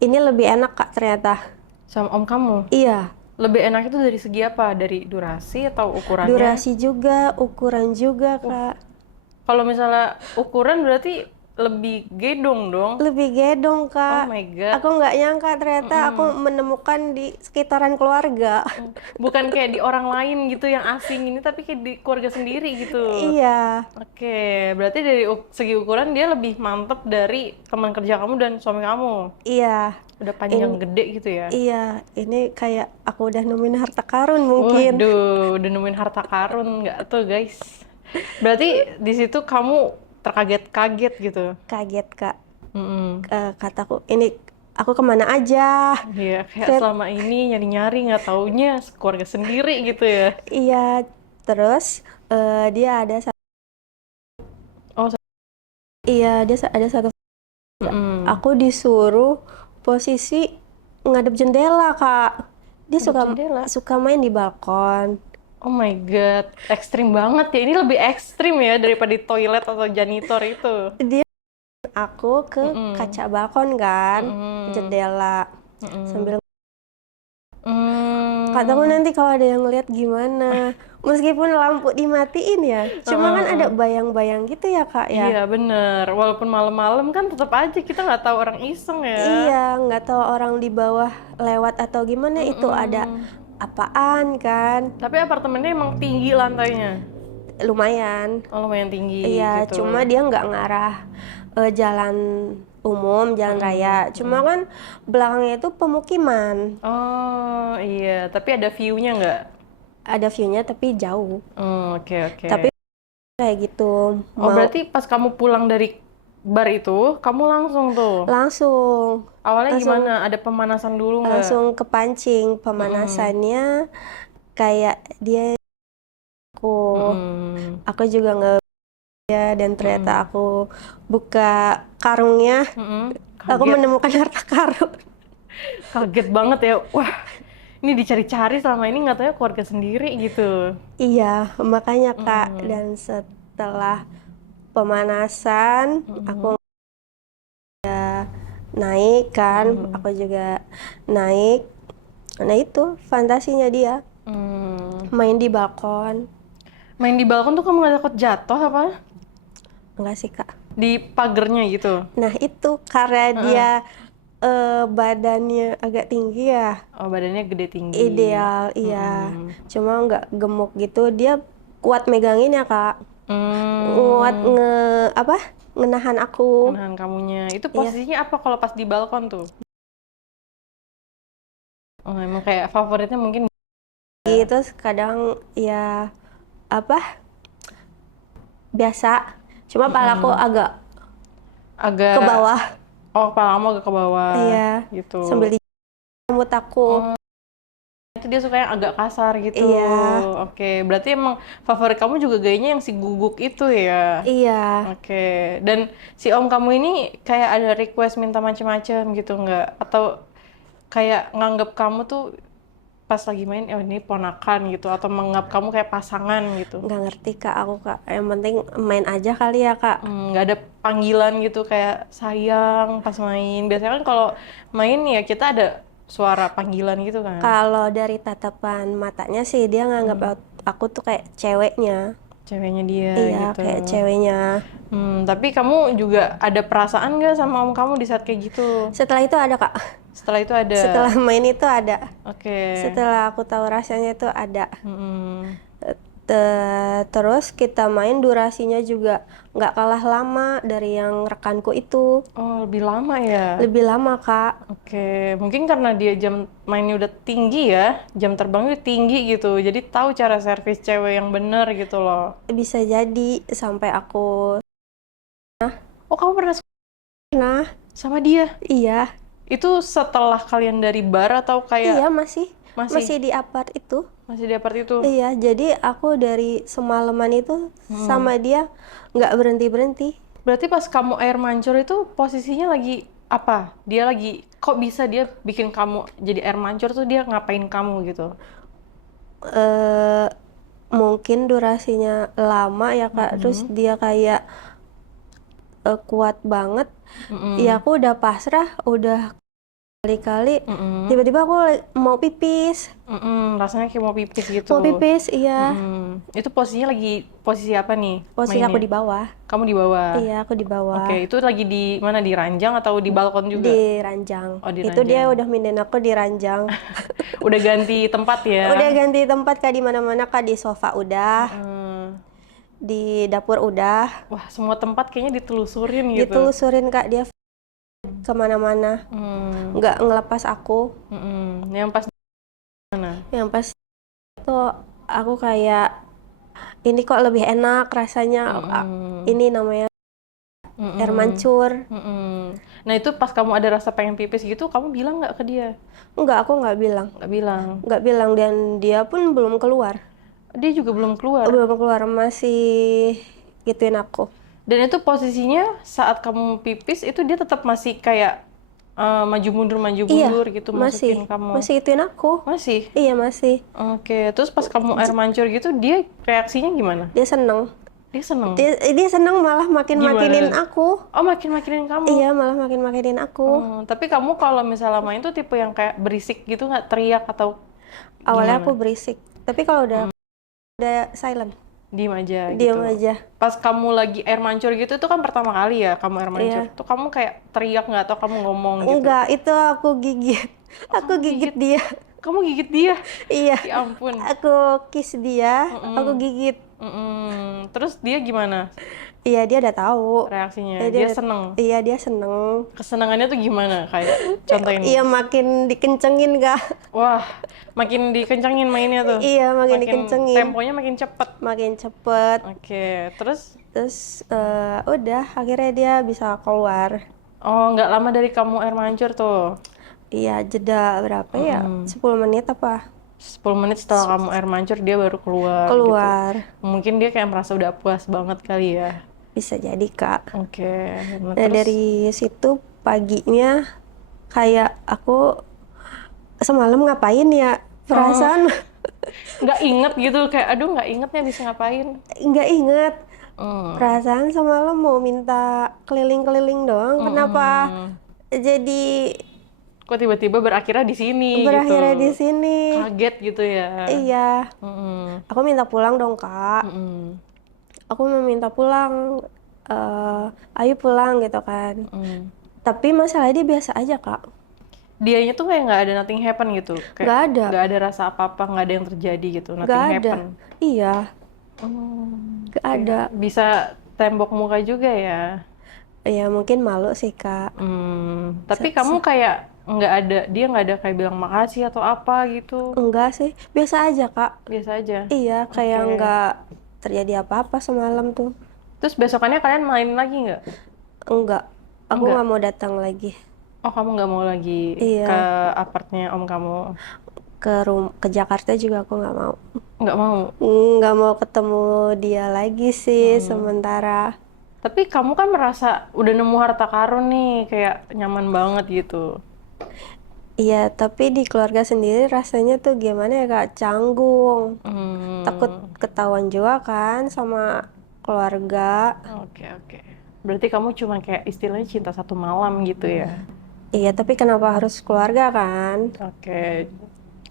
ini lebih enak kak ternyata. Sama om kamu? Iya, Lebih enak itu dari segi apa? Dari durasi atau ukurannya? durasi juga, ukuran juga kak. Kalau misalnya ukuran berarti lebih gedong dong. Lebih gedong Oh kak. my god. Aku nggak nyangka ternyata aku menemukan di sekitaran keluarga. Bukan kayak di orang lain gitu yang asing ini, tapi kayak di keluarga sendiri gitu. Iya, Oke, berarti dari segi ukuran dia lebih mantep dari teman kerja kamu dan suami kamu. iya, Udah panjang gede gitu ya. iya. Ini kayak aku udah nemuin harta karun mungkin. Waduh, udah nemuin harta karun nggak tuh guys? Berarti di situ kamu terkaget-kaget gitu. Kaget kak. Kataku, ini aku kemana aja? Iya, kayak selama ini nyari-nyari nggak taunya keluarga sendiri gitu ya. Iya, terus dia ada Oh, iya, dia ada satu. Aku disuruh posisi ngadep jendela kak. Dia ngadep jendela? suka main di balkon. Oh my god, ekstrim banget ya. Ini lebih ekstrim ya daripada di toilet atau janitor itu. Dia aku ke kaca balkon kan, jendela, sambil kataku nanti kalau ada yang ngeliat gimana. Meskipun lampu dimatiin ya, cuma kan ada bayang-bayang gitu ya kak ya. Iya bener, walaupun malam-malam kan tetap aja kita nggak tahu orang iseng ya. Iya, nggak tahu orang di bawah lewat atau gimana, itu ada apaan kan. Tapi apartemennya emang tinggi lantainya. Lumayan. Oh lumayan tinggi Iya, gitu. cuma dia nggak ngarah jalan umum, jalan raya. Cuma kan belakangnya itu pemukiman. Oh iya, tapi ada view-nya nggak? Ada view-nya tapi jauh. Oke. Tapi kayak gitu. Oh berarti pas kamu pulang dari bar itu, kamu langsung tuh? Langsung Awalnya gimana? Ada pemanasan dulu nggak? langsung kepancing. Pemanasannya kayak dia aku juga nggak ya, dan ternyata aku buka karungnya, aku menemukan harta karun. Kaget banget ya, wah ini dicari-cari selama ini nggak tahu ya keluarga sendiri gitu. Iya, makanya kak. Dan setelah pemanasan, aku naik kan, aku juga naik. Nah itu fantasinya dia, main di balkon. Main di balkon tuh kamu nggak takut jatuh apa? Enggak sih Kak. Di pagernya gitu? Nah itu karena dia badannya agak tinggi ya, Oh, badannya gede tinggi. ideal, iya. Cuma nggak gemuk gitu, dia kuat megangin ya Kak. Kuat apa? Ngenahan aku. Menahan kamunya. Itu Iya. posisinya apa kalau pas di balkon tuh? Oh, emang kayak favoritnya mungkin Terus kadang ya apa? Biasa. Cuma palaku agak agak ke bawah. oh, kepala kamu agak ke bawah Iya. gitu. Sambil di rambut aku. Itu dia suka yang agak kasar gitu. Iya. Oke, berarti emang favorit kamu juga gayanya yang si guguk itu ya? Iya. Oke, dan si om kamu ini kayak ada request minta macem-macem gitu nggak? Atau kayak nganggap kamu tuh pas lagi main, oh ini ponakan gitu, atau menganggap kamu kayak pasangan gitu? Nggak ngerti Kak aku Kak. Yang penting main aja kali ya Kak. Nggak ada panggilan gitu kayak sayang pas main. Biasanya kan kalau main ya kita ada suara panggilan gitu kan. Kalau dari tatapan matanya sih dia nganggap aku tuh kayak ceweknya. Ceweknya dia Iya, gitu. kayak ceweknya. Tapi kamu juga ada perasaan nggak sama om kamu di saat kayak gitu? Setelah itu ada Kak. Setelah itu ada. Setelah main itu ada. Oke. Setelah aku tahu rasanya itu ada. Mm-mm. Terus kita main durasinya juga nggak kalah lama dari yang rekanku itu. Oh, lebih lama ya? Lebih lama Kak. Oke, mungkin karena dia jam mainnya udah tinggi ya, jam terbangnya tinggi gitu, jadi tahu cara servis cewek yang bener gitu loh. Bisa jadi sampai aku. Oh, kamu pernah Nah, sama dia? iya. Itu setelah kalian dari bar atau kayak Iya masih. Masih? Masih di apart itu. masih di apart itu? Iya, jadi aku dari semalaman itu sama dia nggak berhenti-berhenti. Berarti pas kamu air mancur itu posisinya lagi apa? Dia lagi, kok bisa dia bikin kamu jadi air mancur tuh dia ngapain kamu gitu? eh Mungkin durasinya lama ya Kak, terus dia kayak kuat banget. Ya aku udah pasrah, udah kali-kali tiba-tiba aku mau pipis. Rasanya kayak mau pipis gitu. Mau pipis, iya. Itu posisinya lagi posisi apa nih Posisi aku mainnya? di bawah. Kamu di bawah? Iya, aku di bawah. Oke, itu lagi di mana? Di ranjang atau di balkon juga? Di ranjang. Oh, di Itu dia ranjang. udah mindahin aku di ranjang. Udah ganti tempat ya? Udah ganti tempat Kak, di mana-mana Kak, di sofa udah, Hmm. di dapur udah. Wah, semua tempat kayaknya ditelusurin gitu. Ditelusurin Kak, dia kemana-mana. Nggak ngelepas aku. Yang pas mana? Yang pas itu aku kayak, ini kok lebih enak rasanya. Ini namanya air mancur. Nah, itu pas kamu ada rasa pengen pipis gitu, kamu bilang nggak ke dia? Enggak, aku nggak bilang. Nggak bilang. Nggak bilang, dan dia pun belum keluar. Dia juga belum keluar. Belum keluar, masih gituin aku. Dan itu posisinya saat kamu pipis itu dia tetap masih kayak maju mundur gitu masih, masukin kamu. masih gituin aku. Masih? Iya, masih. Oke, terus pas kamu air mancur gitu, dia reaksinya gimana? Dia seneng. Dia seneng? Dia seneng, malah makin-makinin Gimana? aku. Oh, makin-makinin kamu? Iya, malah makin-makinin aku. Tapi kamu kalau misalnya main tuh tipe yang kayak berisik gitu nggak? Teriak atau Awalnya gimana? aku berisik, tapi kalau udah silent, Diem aja diam gitu? aja. Pas kamu lagi air mancur gitu, itu kan pertama kali ya kamu air mancur. Iya. Tuh kamu kayak teriak nggak atau kamu ngomong gitu? Enggak, itu aku gigit. Aku gigit dia. Kamu gigit dia? Iya. Ya ampun. Aku kiss dia, aku gigit. Terus dia gimana Iya, dia udah tahu. reaksinya? Dia Dia udah- seneng? Iya, dia seneng. Kesenangannya tuh gimana? Kayak contohin. Iya, makin dikencengin Kak. Wah, makin dikencengin mainnya tuh? Iya, makin dikencengin. Temponya makin cepet? Makin cepet. Oke, terus? Terus udah, akhirnya dia bisa keluar. Oh, nggak lama dari kamu air mancur tuh? Iya, jeda berapa ya? 10 menit apa? 10 menit setelah kamu air mancur, dia baru keluar gitu. Keluar. Mungkin dia kayak merasa udah puas banget kali ya? Bisa jadi Kak. Oke, nah Nah, terus? dari situ paginya kayak aku semalam ngapain ya? Perasaan Nggak inget gitu, kayak aduh nggak inget nih bisa ngapain. nggak inget. Hmm. Perasaan semalam mau minta keliling-keliling doang. Kenapa Jadi Kok tiba-tiba berakhirnya di sini gitu? berakhirnya di sini. Kaget gitu ya? Iya, Mm-mm. aku minta pulang dong Kak. Mm-mm. Aku meminta pulang, ayo pulang gitu kan. Mm. Tapi masalahnya dia biasa aja Kak. Dianya tuh kayak nggak ada nothing happen gitu, kayak Nggak ada, nggak ada rasa apa-apa, nggak ada yang terjadi gitu, nggak nothing ada. happen. Iya, nggak Kayak ada. bisa tembok muka juga ya. Ya mungkin malu sih Kak. Tapi Se- kamu se- kayak nggak ada, dia nggak ada kayak bilang makasih atau apa gitu, Enggak sih, biasa aja Kak. biasa aja. Iya, kayak Oke. nggak terjadi apa-apa semalam tuh. Terus besokannya kalian main lagi nggak? Enggak, aku Enggak. nggak mau datang lagi. Oh, kamu nggak mau lagi ke Iya, apartnya om kamu? ke Jakarta juga aku nggak mau. Nggak mau. Nggak mau ketemu dia lagi sih Mm. sementara. Tapi kamu kan merasa udah nemu harta karun nih, kayak nyaman banget gitu. Iya, tapi di keluarga sendiri rasanya tuh gimana ya Kak, canggung. Takut Hmm, ketahuan juga kan sama keluarga. oke oke. Berarti kamu cuma kayak istilahnya cinta satu malam gitu ya? Iya, tapi kenapa harus keluarga kan? Oke,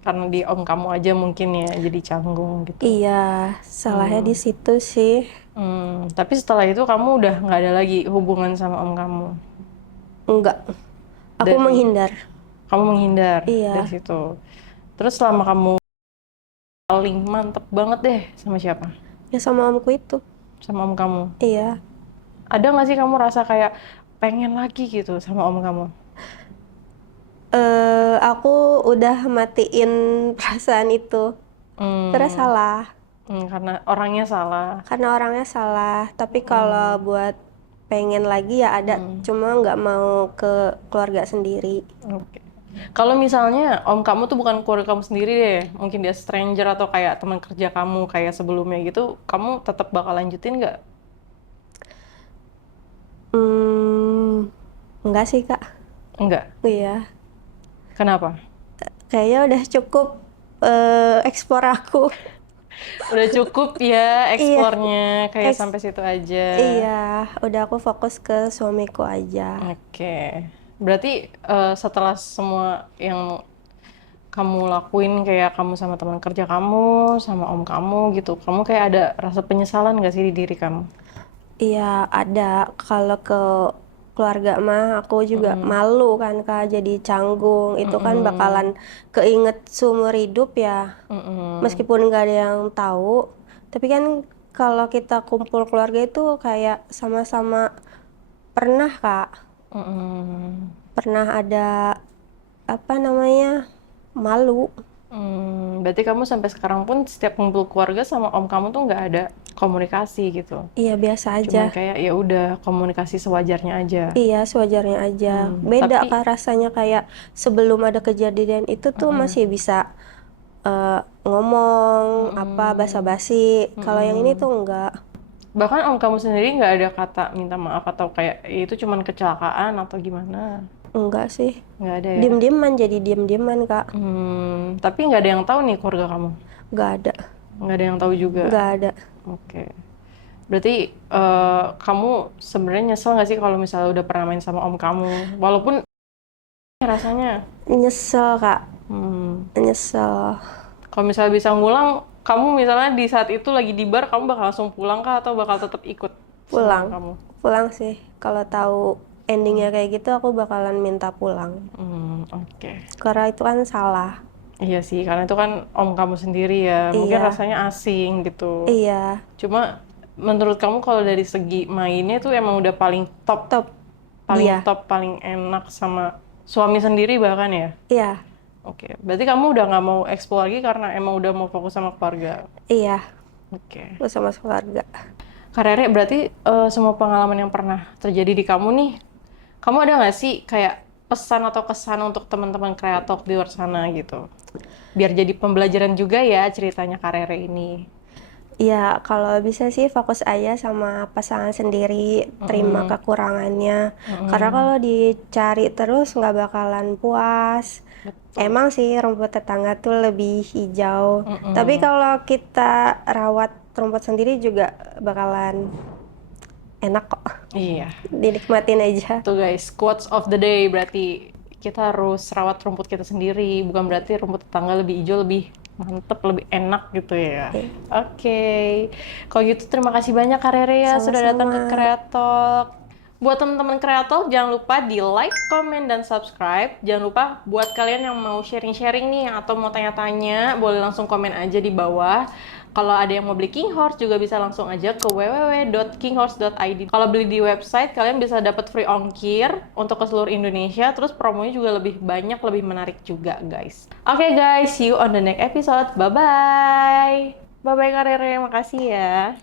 karena di om kamu aja mungkin ya, jadi canggung gitu. Iya, salahnya di Hmm. situ sih. Tapi setelah itu kamu udah nggak ada lagi hubungan sama om kamu? Enggak, aku Dari menghindar. kamu menghindar dari Iya, situ. Terus selama kamu paling mantep banget deh sama siapa? ya sama omku itu. Sama om kamu. Iya, Ada nggak sih kamu rasa kayak pengen lagi gitu sama om kamu? aku udah matiin perasaan itu. Terus Hmm, salah, karena orangnya salah. karena orangnya salah. Tapi kalau Hmm, buat pengen lagi ya ada, hmm, cuma nggak mau ke keluarga sendiri. oke. Kalau misalnya om kamu tuh bukan keluarga kamu sendiri deh, mungkin dia stranger atau kayak teman kerja kamu kayak sebelumnya gitu, kamu tetap bakal lanjutin nggak? Hmm, enggak sih Kak. Enggak. Iya, Kenapa? kayaknya udah cukup ekspor aku. Udah cukup ya Iya, eksplornya, kayak eks sampai situ aja. iya, udah aku fokus ke suamiku aja. Oke. Berarti setelah semua yang kamu lakuin kayak kamu sama teman kerja kamu, sama om kamu gitu, kamu kayak ada rasa penyesalan gak sih di diri kamu? Iya, ada. Kalau ke keluarga mah aku juga Mm-mm. malu kan Kak, jadi canggung. Itu kan bakalan Mm-mm. keinget seumur hidup ya. Mm-mm. Meskipun nggak ada yang tahu, tapi kan kalau kita kumpul keluarga itu kayak sama-sama pernah Kak, Mm-mm. pernah ada apa namanya, malu. Berarti kamu sampai sekarang pun setiap kumpul keluarga sama om kamu tuh nggak ada komunikasi gitu. Iya, biasa aja. Cuman kayak ya udah komunikasi sewajarnya aja. Iya, sewajarnya aja. Beda Tapi Kak rasanya kayak sebelum ada kejadian itu tuh mm-mm. masih bisa ngomong apa Mm-mm. basa-basi. Kalau yang ini Mm-mm. tuh enggak. Bahkan om kamu sendiri nggak ada kata minta maaf atau kayak "Ya, itu cuman kecelakaan atau gimana?" Enggak sih. Nggak ada ya? Diem-dieman jadi diem-dieman Kak. Tapi nggak ada yang tahu nih keluarga kamu? Enggak ada. Nggak ada yang tahu juga? Enggak ada. Oke. Berarti kamu sebenarnya nyesel nggak sih kalau misalnya udah pernah main sama om kamu? Walaupun rasanya, Nyesel Kak. hmm, Nyesel. kalau misalnya bisa ngulang, kamu misalnya di saat itu lagi di bar, kamu bakal langsung pulang kah atau bakal tetap ikut sama om Pulang. kamu? Pulang sih. Kalau tahu endingnya kayak gitu aku bakalan minta pulang. Oke. Karena itu kan salah. Iya sih, karena itu kan om kamu sendiri ya. Mungkin Iya. rasanya asing gitu. Iya. Cuma menurut kamu kalau dari segi mainnya tuh emang udah Top dia. top, paling enak sama suami sendiri bahkan ya? Iya. Oke, berarti kamu udah nggak mau eksplor lagi karena emang udah mau fokus sama keluarga. Iya. Oke. Bersama keluarga. Kak Rere, berarti semua pengalaman yang pernah terjadi di kamu nih, kamu ada nggak sih kayak pesan atau kesan untuk teman-teman kreator di luar sana gitu? Biar jadi pembelajaran juga ya ceritanya Kak Rere ini. Ya, kalau bisa sih fokus aja sama pasangan sendiri, terima Mm-mm. kekurangannya. Karena Mm-mm. kalau dicari terus nggak bakalan puas. Betul. Emang sih rumput tetangga tuh lebih hijau. Tapi Mm-mm. kalau kita rawat rumput sendiri juga bakalan enak kok. Iya. Dinikmatin aja. Tuh guys, quotes of the day berarti kita harus rawat rumput kita sendiri. Bukan berarti rumput tetangga lebih hijau, lebih mantep, lebih enak gitu ya. Oke. Kalau gitu terima kasih banyak Kak Rere ya sudah datang ke Sama-sama. Kreatalk. Buat teman-teman Kreatalk jangan lupa di like, comment, dan subscribe. Jangan lupa buat kalian yang mau sharing-sharing nih atau mau tanya-tanya, boleh langsung komen aja di bawah. Kalau ada yang mau beli King Horse juga bisa langsung aja ke www.kinghorse.id. Kalau beli di website kalian bisa dapat free ongkir untuk ke seluruh Indonesia. Terus promonya juga lebih banyak, lebih menarik juga guys. Oke guys, see you on the next episode. Bye bye. Bye bye Kak Rere, makasih ya.